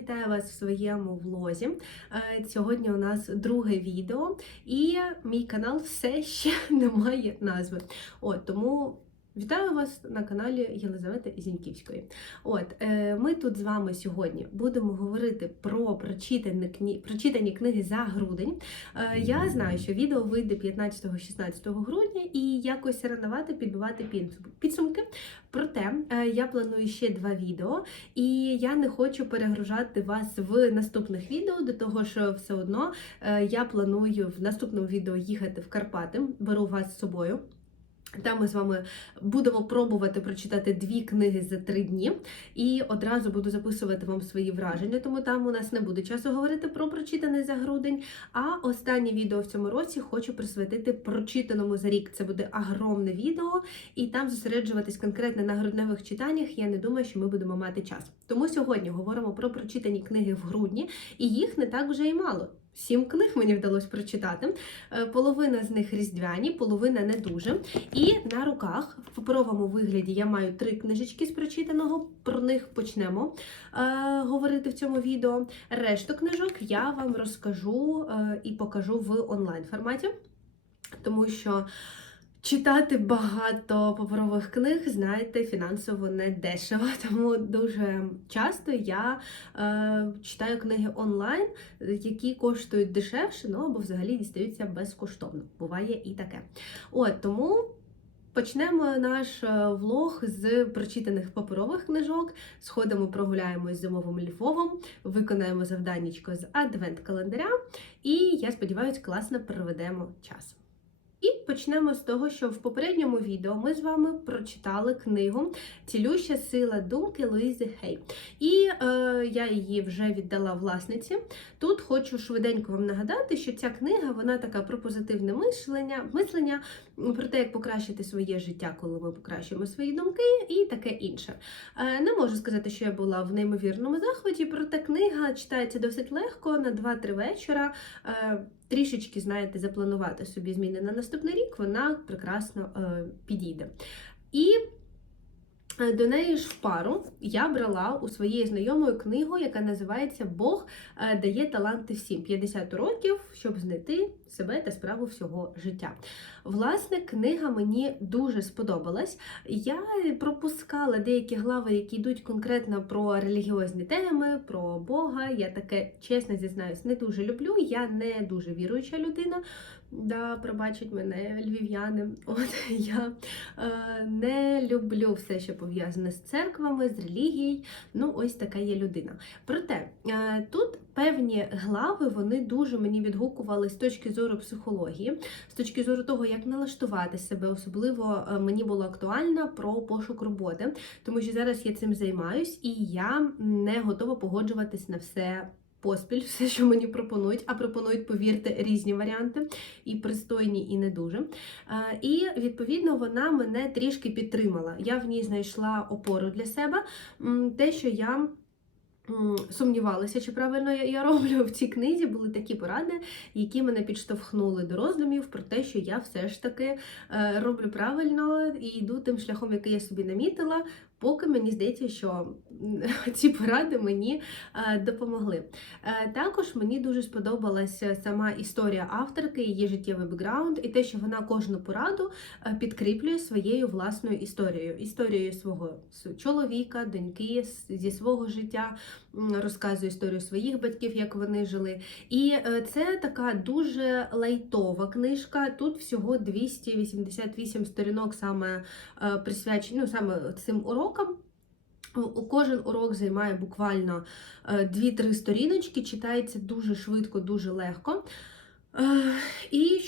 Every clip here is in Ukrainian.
вітаю вас в своєму влозі. Е, Сьогодні у нас друге відео, і мій канал все ще не має назви. От тому. Вітаю вас на каналі Єлизавети Зіньківської. От е, ми тут з вами сьогодні будемо говорити про прочитані, кні... прочитані книги за грудень. Е, я знаю, що відео вийде 15-16 грудня і якось рановато підбивати підсумки. Проте е, я планую ще два відео, і я не хочу перегружати вас в наступних відео, до того що все одно е, я планую в наступному відео їхати в Карпати, беру вас з собою. Там ми з вами будемо пробувати прочитати дві книги за три дні, і одразу буду записувати вам свої враження, тому там у нас не буде часу говорити про прочитане за грудень. А останнє відео в цьому році хочу присвятити прочитаному за рік. Це буде огромне відео, і там зосереджуватись конкретно на грудневих читаннях. Я не думаю, що ми будемо мати час. Тому сьогодні говоримо про прочитані книги в грудні, і їх не так вже і мало. Сім книг мені вдалося прочитати. Е, Половина з них різдвяні, половина не дуже. І на руках в паперовому вигляді я маю три книжечки з прочитаного. Про них почнемо е, говорити в цьому відео. Решту книжок я вам розкажу е, і покажу в онлайн форматі, тому що. Читати багато паперових книг, знаєте, фінансово не дешево, тому дуже часто я е, читаю книги онлайн, які коштують дешевше, ну або взагалі дістаються безкоштовно. Буває і таке. От тому почнемо наш е, влог з прочитаних паперових книжок. Сходимо, прогуляємось з зимовим ліфовом, виконаємо завданнячко з адвент-календаря, і я сподіваюся, класно проведемо час. І почнемо з того, що в попередньому відео ми з вами прочитали книгу Цілюща сила думки Луїзи Хей. І е, я її вже віддала власниці. Тут хочу швиденько вам нагадати, що ця книга вона така про позитивне мислення, мислення про те, як покращити своє життя, коли ми покращуємо свої думки, і таке інше. Е, не можу сказати, що я була в неймовірному захваті, проте книга читається досить легко на 2-3 вечора. Е, трішечки, знаєте, запланувати собі зміни на наступний рік, вона прекрасно е, підійде. І до неї ж в пару я брала у своєї знайомої книгу, яка називається Бог е, дає таланти всім 50 років, щоб знайти себе та справу всього життя. Власне, книга мені дуже сподобалась. Я пропускала деякі глави, які йдуть конкретно про релігіозні теми, про Бога. Я таке, чесно зізнаюсь, не дуже люблю. Я не дуже віруюча людина. Да, пробачать мене львів'яни. От я е, не люблю все, що пов'язане з церквами, з релігією. Ну, ось така є людина. Проте е, тут певні глави вони дуже мені відгукували з точки зору психології, з точки зору того, як налаштувати себе, особливо е, мені було актуально про пошук роботи, тому що зараз я цим займаюсь, і я не готова погоджуватись на все. Поспіль, все, що мені пропонують, а пропонують, повірте, різні варіанти, і пристойні, і не дуже. І відповідно вона мене трішки підтримала. Я в ній знайшла опору для себе, те, що я. Сумнівалася, чи правильно я- я роблю в цій книзі, були такі поради, які мене підштовхнули до роздумів про те, що я все ж таки е, роблю правильно і йду тим шляхом, який я собі намітила, поки мені здається, що ці поради мені е, допомогли. Е, Також мені дуже сподобалася сама історія авторки, її життєвий бекграунд, і те, що вона кожну пораду е, підкріплює своєю власною історією, історією свого чоловіка, доньки, зі свого життя, м, розказує історію своїх батьків, як вони жили. І е, це така дуже лайтова книжка. Тут всього 288 сторінок саме е, присвячені ну, саме цим урокам. Кожен урок займає буквально е, 2-3 сторіночки, читається дуже швидко, дуже легко.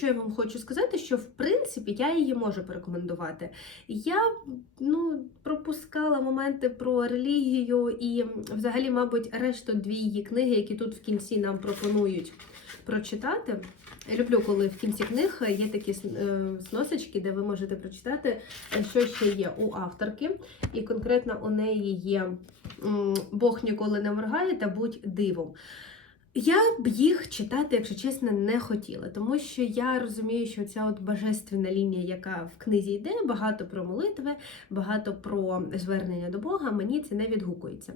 Е, що я вам хочу сказати, що в принципі я її можу порекомендувати. Я ну, пропускала моменти про релігію і взагалі, мабуть, решту дві її книги, які тут в кінці нам пропонують прочитати. Я люблю, коли в кінці книг є такі е, сносочки, де ви можете прочитати, е, що ще є у авторки. І конкретно у неї є Бог ніколи не моргає та будь дивом. Я б їх читати, якщо чесно, не хотіла, тому що я розумію, що ця от божественна лінія, яка в книзі йде, багато про молитви, багато про звернення до Бога, мені це не відгукується.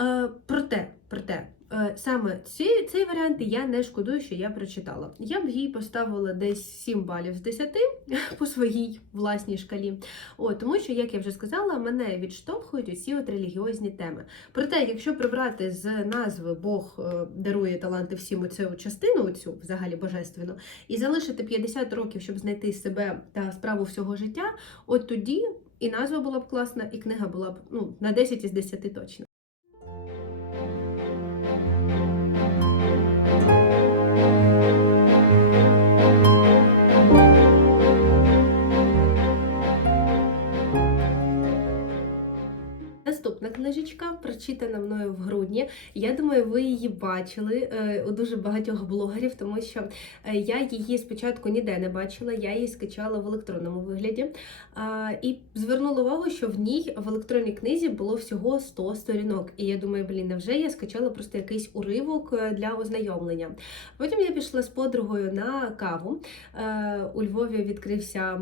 Е, проте, проте, саме ці, цей варіант я не шкодую, що я прочитала. Я б їй поставила десь 7 балів з 10 по своїй власній шкалі. О, тому що, як я вже сказала, мене відштовхують усі от релігіозні теми. Проте, якщо прибрати з назви Бог е, дарує таланти всім оцю частину, оцю взагалі божественну, і залишити 50 років, щоб знайти себе та справу всього життя, от тоді і назва була б класна, і книга була б ну, на 10 із 10 точно. Книжечка прочитана мною в грудні. Я думаю, ви її бачили е, у дуже багатьох блогерів, тому що е, я її спочатку ніде не бачила, я її скачала в електронному вигляді. І звернула увагу, що в ній в електронній книзі було всього 100 сторінок. І я думаю, блін, невже я скачала просто якийсь уривок е, для ознайомлення. Потім я пішла з подругою на каву. У Львові відкрився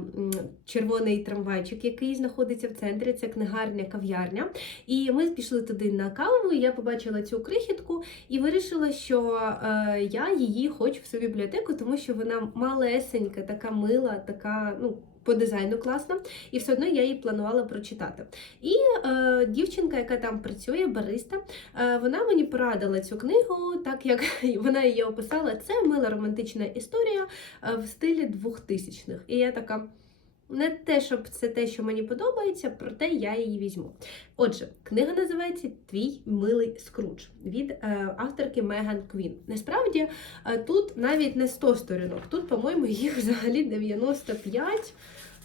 червоний трамвайчик, який знаходиться в центрі. Це книгарня, кав'ярня. І ми пішли туди на каву. Я побачила цю крихітку і вирішила, що е, я її хочу в свою бібліотеку, тому що вона малесенька, така мила, така, ну. По дизайну класна, і все одно я її планувала прочитати. І е, дівчинка, яка там працює, бариста, е, вона мені порадила цю книгу, так як вона її описала. Це мила романтична історія е, в стилі 2000-х. І я така. Не те, щоб це те, що мені подобається, проте я її візьму. Отже, книга називається Твій милий скрудж від е, авторки Меган Квін. Насправді е, тут навіть не 100 сторінок, тут, по-моєму, їх взагалі 95.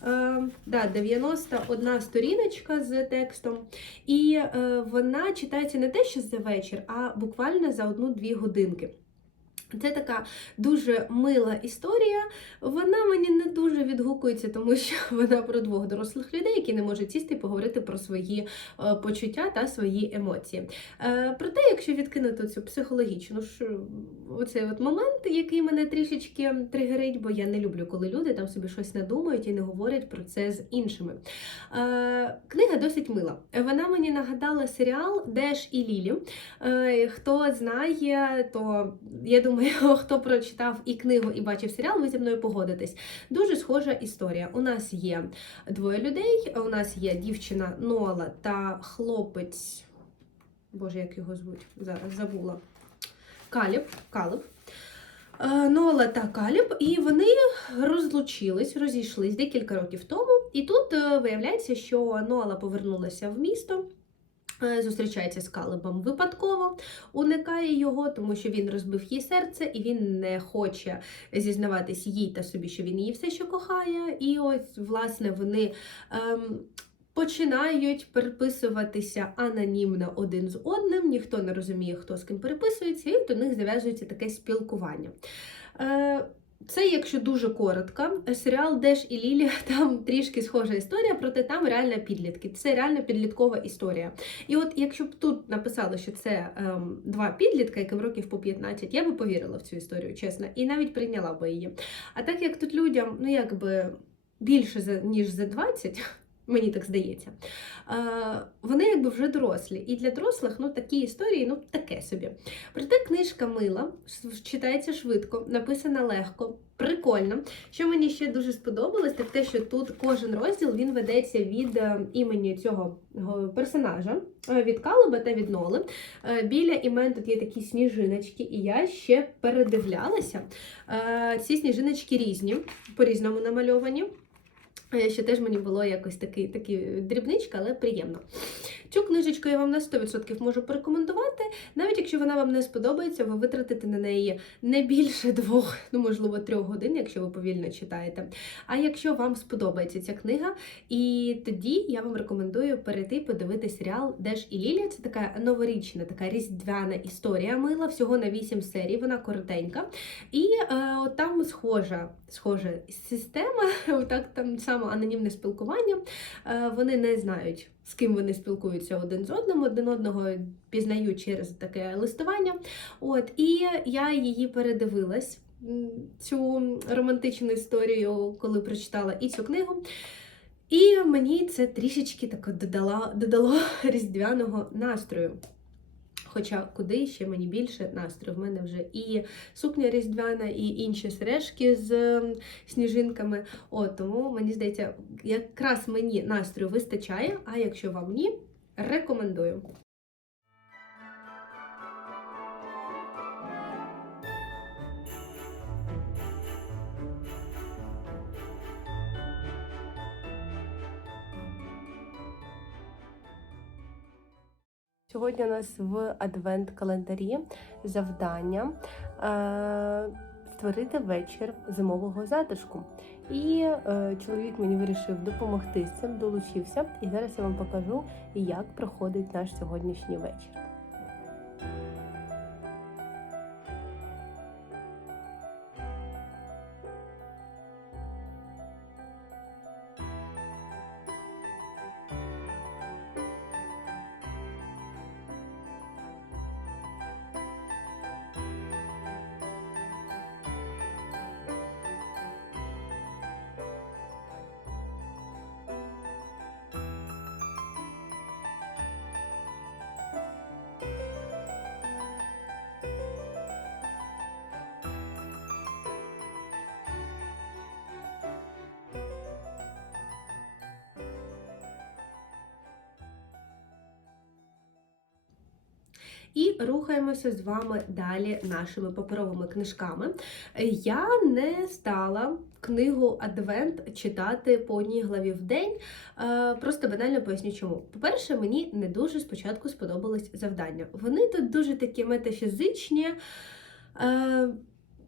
Е, да, 91 сторіночка з текстом. І е, вона читається не те, що за вечір, а буквально за одну-дві годинки. Це така дуже мила історія. Вона мені не дуже відгукується, тому що вона про двох дорослих людей, які не можуть сісти і поговорити про свої е, почуття та свої емоції. Е, проте, якщо відкинути цю психологічну ж оцей от момент, який мене трішечки тригерить, бо я не люблю, коли люди там собі щось надумають і не говорять про це з іншими. Е, книга досить мила. Вона мені нагадала серіал Деш і Лілі. Хто знає, то я думаю. Хто прочитав і книгу, і бачив серіал, ви зі мною погодитесь. Дуже схожа історія. У нас є двоє людей. У нас є дівчина Нола та хлопець. Боже, як його звуть? Зараз забула. Каліб. Калиб. Е, Нола та Каліб, і вони розлучились, розійшлись декілька років тому. І тут е, виявляється, що Нола повернулася в місто. Е, Зустрічається з Калибом випадково, уникає його, тому що він розбив їй серце, і він не хоче зізнаватись їй та собі, що він її все ще кохає. І ось, власне, вони ем, починають переписуватися анонімно один з одним, ніхто не розуміє, хто з ким переписується, і до них зав'язується таке спілкування. Е, це, якщо дуже коротко, серіал Деш і Лілі там трішки схожа історія, проте там реально підлітки. Це реально підліткова історія. І от якщо б тут написали, що це ем, два підлітка, яким років по 15, я би повірила в цю історію, чесно, і навіть прийняла би її. А так як тут людям, ну якби більше ніж за 20, Мені так здається. Вони якби вже дорослі. І для дорослих ну, такі історії ну, таке собі. Проте книжка мила, читається швидко, написана легко, прикольно. Що мені ще дуже сподобалось, так те, що тут кожен розділ він ведеться від е, імені цього персонажа, е, від Калуба та від Ноли. Е, біля імен тут є такі сніжиночки, і я ще передивлялася. Ці сніжиночки різні, по-різному намальовані. Що теж мені було якось такий, такий дрібничка, але приємно. Цю книжечку я вам на 100% можу порекомендувати. Навіть якщо вона вам не сподобається, ви витратите на неї не більше двох, ну можливо, трьох годин, якщо ви повільно читаєте. А якщо вам сподобається ця книга, і тоді я вам рекомендую перейти подивити серіал Деш і Лілія. Це така новорічна, така різдвяна історія мила, всього на 8 серій, вона коротенька. І е, от там схожа схожа система, так там саме анонімне спілкування. Е, вони не знають з ким вони спілкуються один з одним, один одного пізнають через таке листування. От, І я її передивилась, цю романтичну історію, коли прочитала і цю книгу. І мені це трішечки так додало, додало різдвяного настрою. Хоча куди ще мені більше настрою. В мене вже і сукня різдвяна, і інші сережки з сніжинками. О, тому мені здається, якраз мені настрою вистачає, а якщо вам ні, рекомендую. Сьогодні у нас в адвент-календарі завдання е, створити вечір зимового затишку. І е, чоловік мені вирішив допомогти з цим, долучився. І зараз я вам покажу, як проходить наш сьогоднішній вечір. І рухаємося з вами далі нашими паперовими книжками. Я не стала книгу Адвент читати по одній главі в день. Е, просто банально поясню, чому. По-перше, мені не дуже спочатку сподобались завдання. Вони тут дуже такі метафізичні.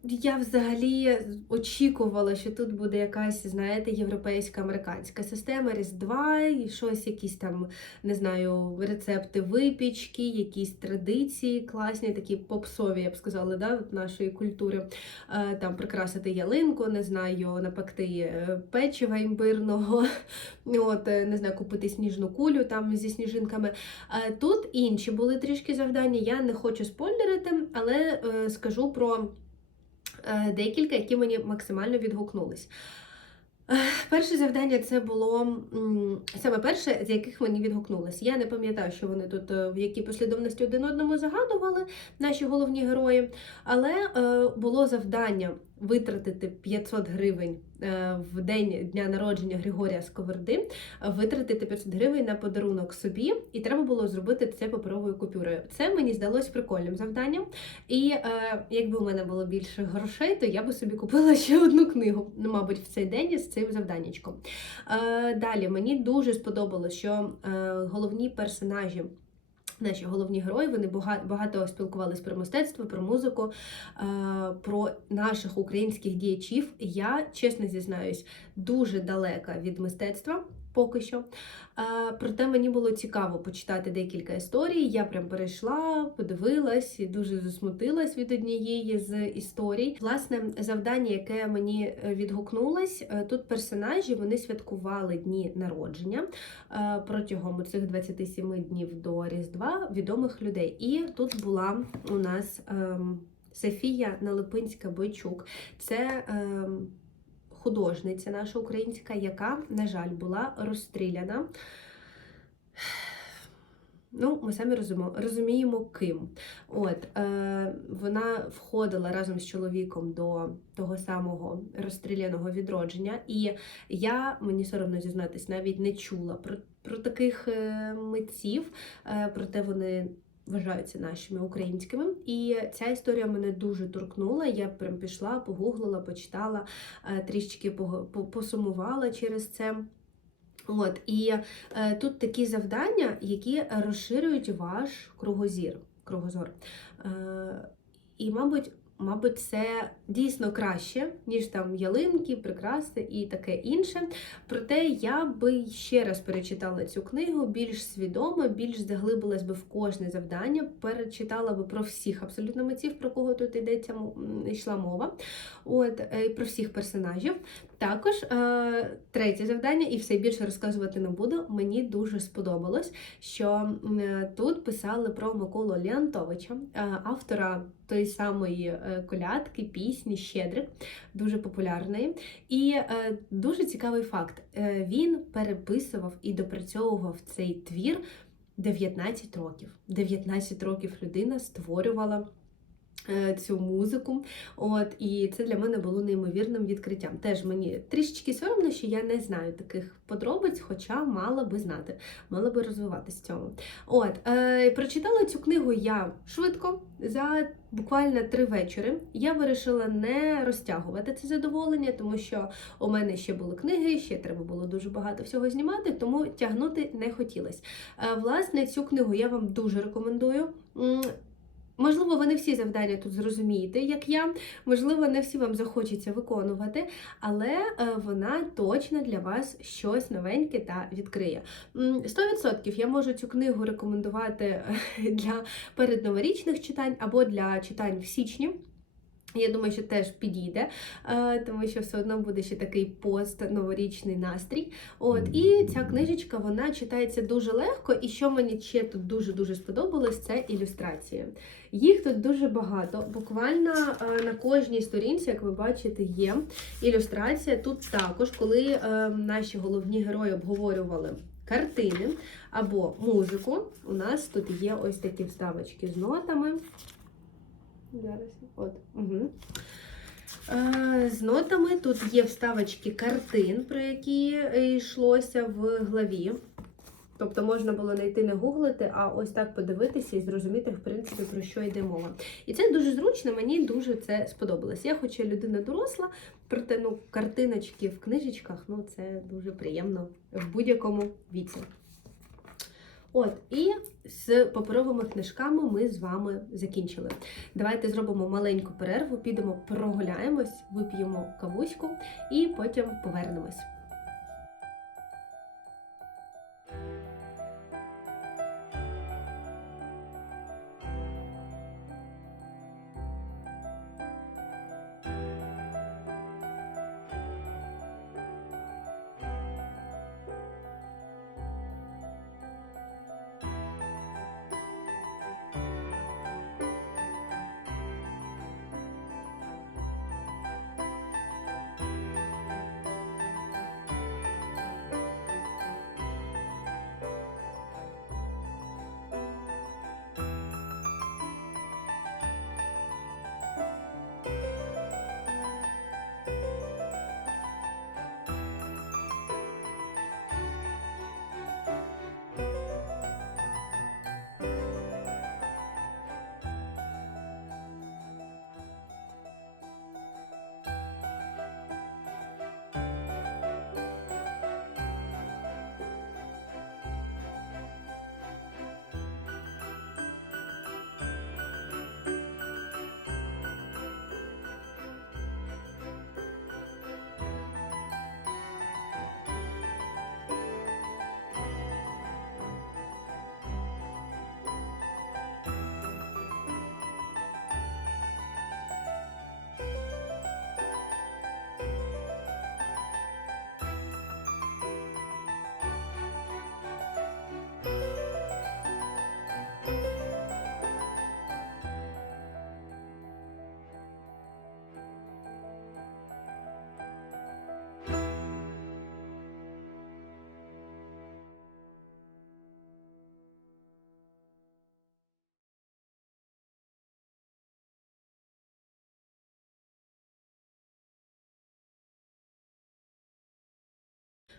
Я взагалі очікувала, що тут буде якась, знаєте, європейська американська система Різдва, і щось, якісь там, не знаю, рецепти випічки, якісь традиції класні, такі попсові, я б сказала, да, нашої культури. Е, там прикрасити ялинку, не знаю, напекти е, печива імбирного, от, е, не знаю, купити сніжну кулю там зі сніжинками. Тут інші були трішки завдання. Я не хочу спойлерити, але скажу про. Е, декілька, які мені максимально відгукнулись. Е, перше завдання це було саме перше, з яких мені відгукнулись. Я не пам'ятаю, що вони тут е, в якій послідовності один одному загадували, наші головні герої, але було завдання витратити 500 гривень е, в день дня народження Григорія Сковороди, витратити 500 гривень на подарунок собі, і треба було зробити це паперовою купюрою. Це мені здалось прикольним завданням. І е, якби у мене було більше грошей, то я би собі купила ще одну книгу, ну, мабуть, в цей день з цим завданнячком. Е, далі мені дуже сподобалося, що головні персонажі. Наші головні герої вони багато спілкувалися про мистецтво, про музику, про наших українських діячів. Я чесно зізнаюсь, дуже далека від мистецтва поки що. Проте мені було цікаво почитати декілька історій. Я прям перейшла, подивилась і дуже засмутилась від однієї з історій. Власне, завдання, яке мені е, відгукнулось, е, тут персонажі вони святкували дні народження е, протягом цих 27 днів до Різдва відомих людей. І тут була у нас ем, Софія Налипинська бойчук Це ем, художниця наша українська, яка, на жаль, була розстріляна. Ну, ми самі розуміємо, ким. От, е, Вона входила разом з чоловіком до того самого розстріляного відродження. І я, мені соромно зізнатись, навіть не чула про про таких е, митців, е, проте вони вважаються нашими українськими. І ця історія мене дуже торкнула. Я прям пішла, погуглила, почитала, е, трішки посумувала через це. От, І е, тут такі завдання, які розширюють ваш кругозір. кругозор. Е, І, мабуть, Мабуть, це дійсно краще, ніж там ялинки, прикраси і таке інше. Проте я би ще раз перечитала цю книгу більш свідомо, більш заглибилась би в кожне завдання, перечитала би про всіх абсолютно митців, про кого тут йдеться йшла мова. От, е, Про всіх персонажів. Також е, третє завдання, і все більше розказувати не буду. Мені дуже сподобалось, що е, тут писали про Миколу Леонтовича, е, автора тої самої е, колядки, пісні, Щедрик, дуже популярної. І е, дуже цікавий факт: е, він переписував і допрацьовував цей твір 19 років. 19 років людина створювала цю музику. От, і це для мене було неймовірним відкриттям. Теж мені трішечки соромно, що я не знаю таких подробиць, хоча мала би знати, мала би розвиватися в цьому. От, е, прочитала цю книгу я швидко, за буквально три вечори. Я вирішила не розтягувати це задоволення, тому що у мене ще були книги, ще треба було дуже багато всього знімати, тому тягнути не хотілося. Е, власне, цю книгу я вам дуже рекомендую. Можливо, ви не всі завдання тут зрозумієте, як я. Можливо, не всі вам захочеться виконувати, але е, вона точно для вас щось новеньке та відкриє. М, 100% я можу цю книгу рекомендувати е, для передноворічних читань або для читань в січні. Я думаю, що теж підійде, е, тому що все одно буде ще такий пост-новорічний настрій. От і ця книжечка вона читається дуже легко. І що мені ще тут дуже дуже сподобалось, це ілюстрації. Їх тут дуже багато. Буквально е, на кожній сторінці, як ви бачите, є ілюстрація. Тут також, коли е, наші головні герої обговорювали. Картини або музику. У нас тут є ось такі вставочки з нотами. Зараз, от. Угу. З нотами тут є вставочки картин, про які е, йшлося в главі. Тобто можна було знайти не гуглити, а ось так подивитися і зрозуміти, в принципі, про що йде мова. І це дуже зручно, мені дуже це сподобалось. Я, хоча людина доросла, проте ну, картиночки в книжечках ну, це дуже приємно в будь-якому віці. От, і з паперовими книжками ми з вами закінчили. Давайте зробимо маленьку перерву, підемо прогуляємось, вип'ємо кавуську і потім повернемось.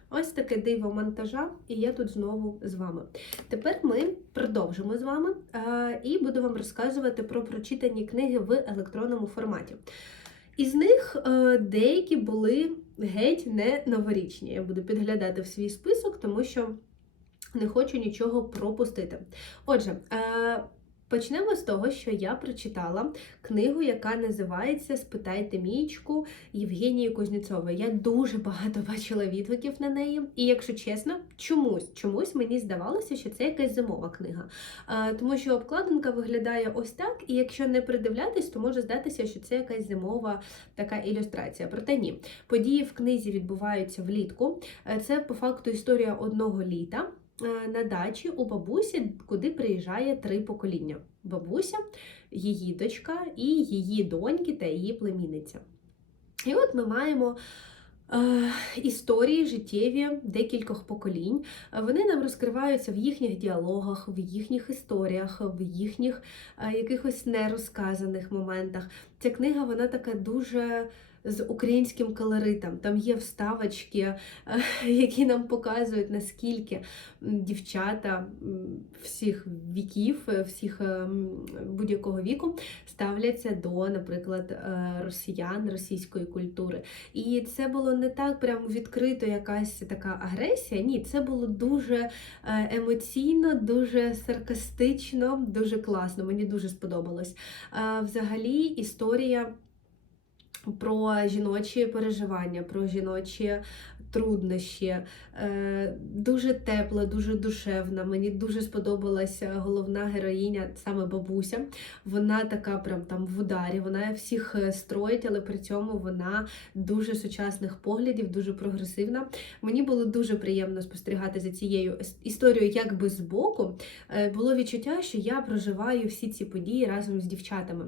Ось таке диво монтажа, і я тут знову з вами. Тепер ми продовжимо з вами е, і буду вам розказувати про прочитані книги в електронному форматі. Із них е, деякі були геть не новорічні. Я буду підглядати в свій список, тому що не хочу нічого пропустити. Отже, е, Почнемо з того, що я прочитала книгу, яка називається Спитайте мічку Євгенії Кузнєцової. Я дуже багато бачила відгуків на неї, і якщо чесно, чомусь чомусь мені здавалося, що це якась зимова книга. А, тому що обкладинка виглядає ось так, і якщо не придивлятись, то може здатися, що це якась зимова така ілюстрація. Проте ні, події в книзі відбуваються влітку. Е, це по факту історія одного літа. Е, на дачі у бабусі, куди приїжджає три покоління: бабуся, її дочка і її доньки та її племінниця. І от ми маємо Е, Історії життєві декількох поколінь. Вони нам розкриваються в їхніх діалогах, в їхніх історіях, в їхніх е, якихось нерозказаних моментах. Ця книга вона така дуже з українським колоритом. Там є вставочки, е, які нам показують, наскільки дівчата всіх віків, е, всіх е, будь-якого віку ставляться до, наприклад, росіян, російської культури. І це було не так прям відкрито якась така агресія. Ні, це було дуже емоційно, дуже саркастично, дуже класно. Мені дуже сподобалось. Взагалі, історія про жіночі переживання, про жіночі труднощі. Е, Дуже тепла, дуже душевна. Мені дуже сподобалася головна героїня, саме бабуся. Вона така прям там в ударі, вона всіх е, строїть, але при цьому вона дуже сучасних поглядів, дуже прогресивна. Мені було дуже приємно спостерігати за цією історією, якби збоку. Е, Було відчуття, що я проживаю всі ці події разом з дівчатами.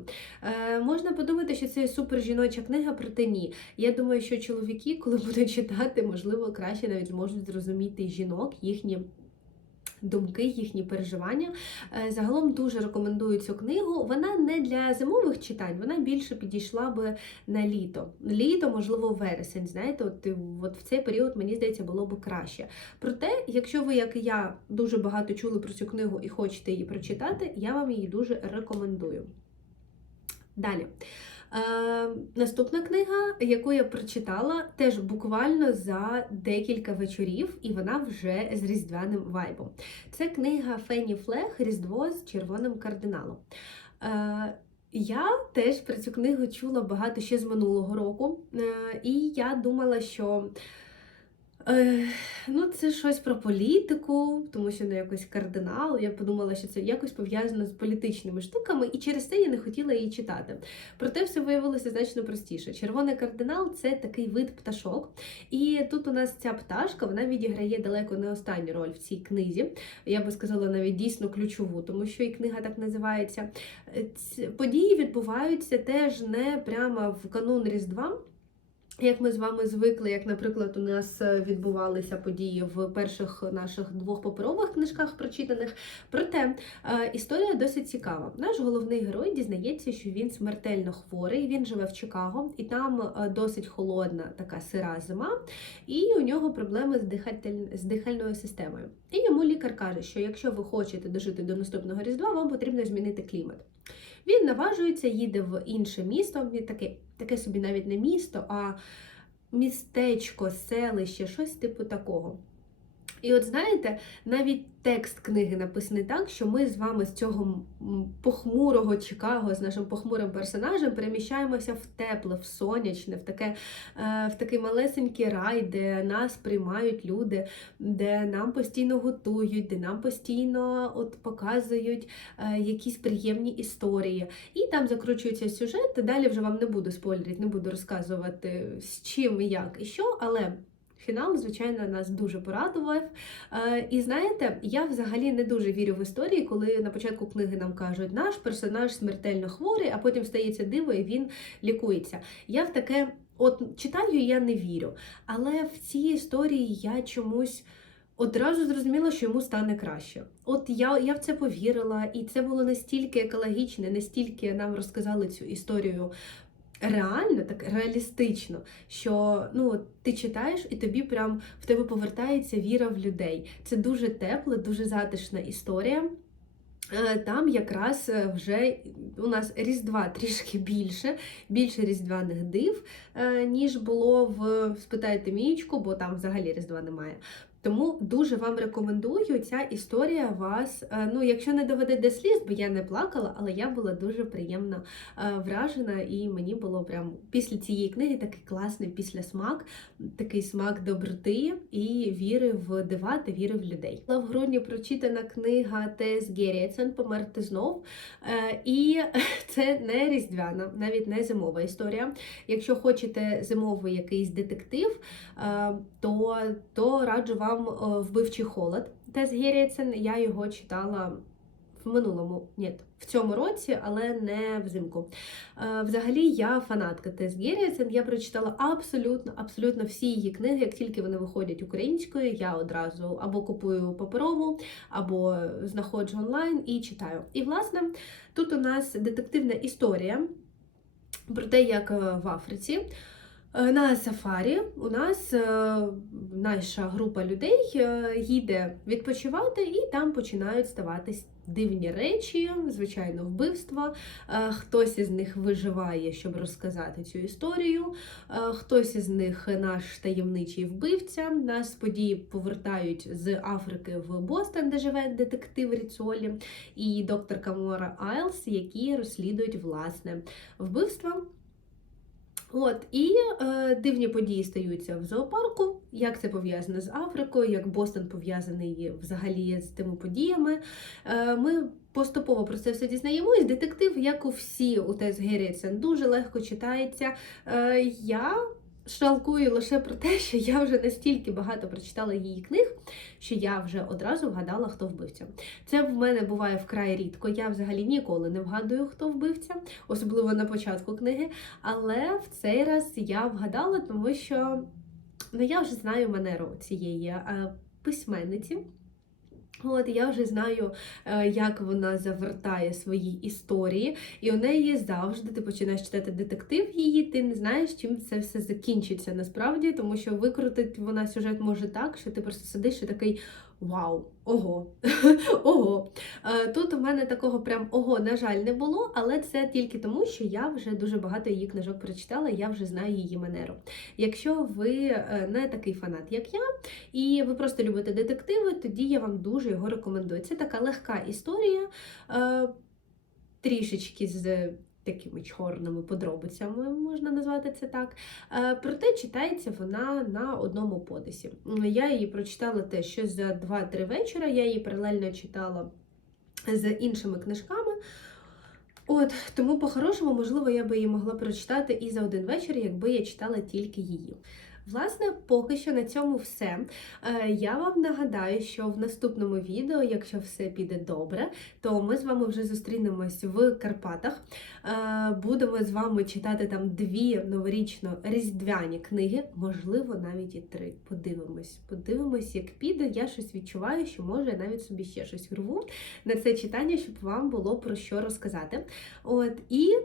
Можна подумати, що це супер жіноча книга, проте ні. Я думаю, що чоловіки, коли будуть читати, можливо, краще навіть зможуть зрозуміти жінок, їхні. Думки, їхні переживання. Е, Загалом дуже рекомендую цю книгу. Вона не для зимових читань, вона більше підійшла би на літо. Літо, можливо, вересень. Знаєте, от, от в цей період, мені здається, було б краще. Проте, якщо ви, як і я, дуже багато чули про цю книгу і хочете її прочитати, я вам її дуже рекомендую. Далі. Е, наступна книга, яку я прочитала, теж буквально за декілька вечорів, і вона вже з різдвяним вайбом. Це книга Фенні Флег Різдво з червоним кардиналом. Е, я теж про цю книгу чула багато ще з минулого року, е, і я думала, що ну, це щось про політику, тому що не якось кардинал. Я подумала, що це якось пов'язано з політичними штуками, і через це я не хотіла її читати. Проте все виявилося значно простіше. Червоний кардинал це такий вид пташок. І тут у нас ця пташка вона відіграє далеко не останню роль в цій книзі. Я би сказала навіть дійсно ключову, тому що і книга так називається. Е, Події відбуваються теж не прямо в канун Різдва. Як ми з вами звикли, як, наприклад, у нас е, відбувалися події в перших наших двох паперових книжках прочитаних. Проте е, історія досить цікава. Наш головний герой дізнається, що він смертельно хворий. Він живе в Чикаго, і там е, досить холодна така сира зима, і у нього проблеми з, дихатель... з дихальною системою. І йому лікар каже, що якщо ви хочете дожити до наступного різдва, вам потрібно змінити клімат. Він наважується, їде в інше місто, він таке, таке собі навіть не місто, а містечко, селище, щось типу такого. І от знаєте, навіть текст книги написаний так, що ми з вами з цього похмурого Чикаго, з нашим похмурим персонажем, переміщаємося в тепле, в сонячне, в таке, е, в такий малесенький рай, де нас приймають люди, де нам постійно готують, де нам постійно от показують е, якісь приємні історії. І там закручується сюжет. Далі вже вам не буду спойлерити, не буду розказувати з чим як і що, але. Фінал, звичайно, нас дуже порадував. Е, і знаєте, я взагалі не дуже вірю в історії, коли на початку книги нам кажуть, наш персонаж смертельно хворий, а потім стається диво і він лікується. Я в таке, от читаю, я не вірю. Але в цій історії я чомусь. Одразу зрозуміла, що йому стане краще. От я, я в це повірила, і це було настільки екологічне, настільки нам розказали цю історію реально, так реалістично, що ну ти читаєш, і тобі прям в тебе повертається віра в людей. Це дуже тепла, дуже затишна історія. Е, Там якраз е, вже у нас Різдва трішки більше, більше різдвяних див, е, ніж було в спитайте Мієчку, бо там взагалі Різдва немає. Тому дуже вам рекомендую ця історія вас. е, Ну, якщо не доведе до сліз, бо я не плакала, але я була дуже приємно е, вражена, і мені було прям після цієї книги такий класний післясмак, такий смак доброти і віри в дива та віри в людей. Була в грудні прочитана книга Тес Геріцен Померти знов. Е, І це не різдвяна, навіть не зимова історія. Якщо хочете зимовий якийсь детектив, то, то раджу вам е, вбивчий холод. Тес Геріцен, я його читала в минулому, ні, в цьому році, але не взимку. Е, Взагалі, я фанатка Тес Геррісен. Я прочитала абсолютно, абсолютно всі її книги. Як тільки вони виходять українською, я одразу або купую паперову, або знаходжу онлайн і читаю. І власне тут у нас детективна історія про те, як е, в Африці. Е, На сафарі у нас е, наша група людей е, їде відпочивати, і там починають ставатись дивні речі, звичайно, вбивства. Хтось із них виживає, щоб розказати цю історію. Хтось із них наш таємничий вбивця. Нас події повертають з Африки в Бостон, де живе детектив Ріцолі, і доктор Камора Айлс, які розслідують власне вбивства. От і е, дивні події стаються в зоопарку. Як це пов'язано з Африкою, як Бостон пов'язаний взагалі з тими подіями. Е, ми поступово про це все дізнаємось. Детектив, як у всі у Тес Геррітсен, дуже легко читається. Е, я Шалкую лише про те, що я вже настільки багато прочитала її книг, що я вже одразу вгадала, хто вбивця. Це в мене буває вкрай рідко. Я взагалі ніколи не вгадую, хто вбивця, особливо на початку книги. Але в цей раз я вгадала, тому що ну, я вже знаю манеру цієї е, письменниці. От я вже знаю, е, як вона завертає свої історії, і у неї завжди ти починаєш читати детектив її, ти не знаєш, чим це все закінчиться насправді, тому що викрутить вона сюжет може так, що ти просто сидиш і такий вау, ого, ого. Е, Тут у мене такого прям ого, на жаль, не було, але це тільки тому, що я вже дуже багато її книжок прочитала, я вже знаю її манеру. Якщо ви е, не такий фанат, як я, і ви просто любите детективи, тоді я вам дуже його рекомендую. Це така легка історія, е, трішечки з такими чорними подробицями, можна назвати це так. Е, Проте читається вона на одному подисі. Я її прочитала те, що за 2-3 вечора, я її паралельно читала з іншими книжками. От, тому по-хорошому, можливо, я би її могла прочитати і за один вечір, якби я читала тільки її. Власне, поки що на цьому все. Е, Я вам нагадаю, що в наступному відео, якщо все піде добре, то ми з вами вже зустрінемось в Карпатах. Е, Будемо з вами читати там дві новорічно-різдвяні книги, можливо, навіть і три. Подивимось. Подивимось, як піде. Я щось відчуваю, що може навіть собі ще щось рву на це читання, щоб вам було про що розказати. От і.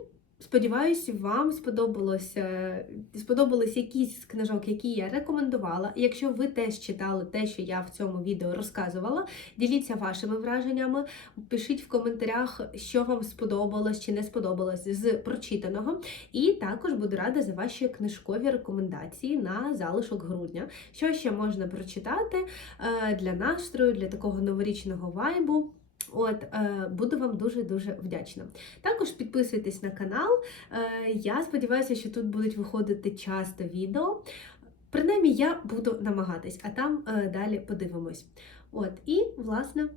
Сподіваюсь, вам сподобалося сподобались якісь з книжок, які я рекомендувала. Якщо ви теж читали те, що я в цьому відео розказувала, діліться вашими враженнями, пишіть в коментарях, що вам сподобалось чи не сподобалось з прочитаного. І також буду рада за ваші книжкові рекомендації на залишок грудня. Що ще можна прочитати е, для настрою, для такого новорічного вайбу. От, е, буду вам дуже-дуже вдячна. Також підписуйтесь на канал. Е, я сподіваюся, що тут будуть виходити часто відео. Принаймні, я буду намагатись, а там е, далі подивимось. От, і, власне,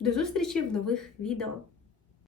до зустрічі в нових відео.